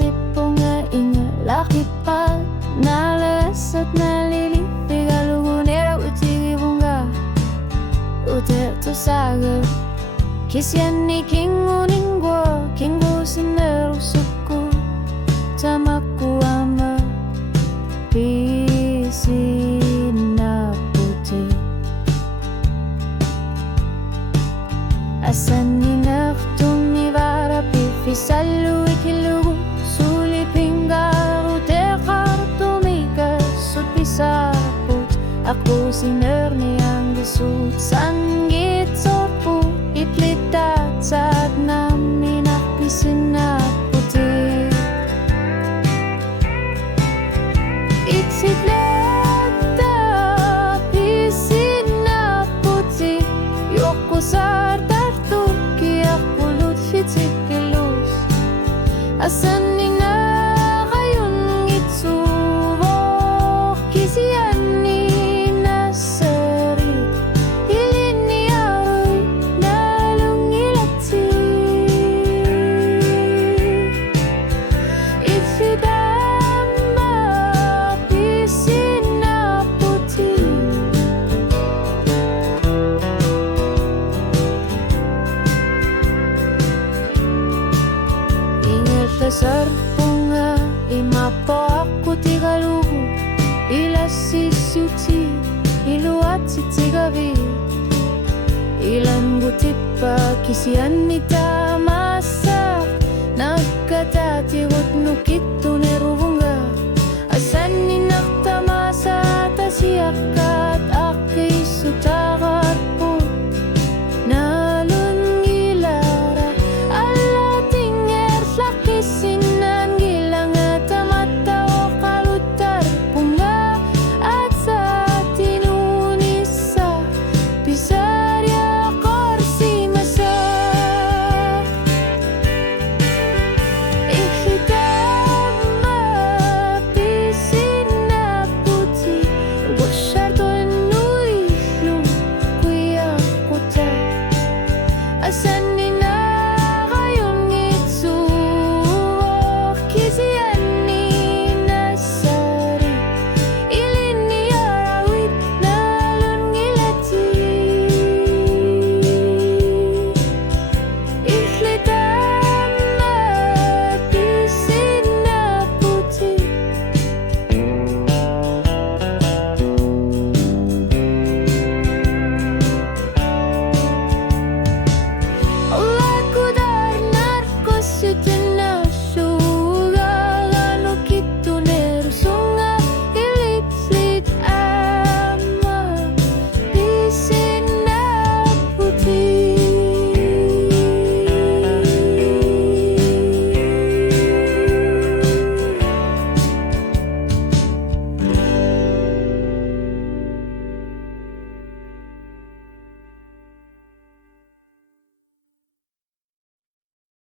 isip bunga ingalaki pa nalasat nalilipi galugunera utigi bunga uterto saga kisiani kingu sinerusuku tamaku ama pisina puti asani naktumi vara pifisalu ikilugu suli pingaru tekartumika sutpisaput aku sinerni ang gisut sanggit sorpu itlitat saat namin pisina puti itsitlata pisina puti yoko sartar turki akulut fitikilus asani na ngayon itsubok kisiani nasari ilini aroy nalungilati itsidama pisina puti Ingat bunga imapo aku tigalugu ila sisiuti iluat sitigabi ilan gutipa kisian nita masak nagkatatigot nukitu nerubunga asan ninakta masa tasiakat aki sutakarput nalun gilara ala tinger lakisinan gilang at mata o kalutar punga at sa tinunisa pisarya korsi masa ikitama pisina puti Bosyarto nui lum kuya kuta asan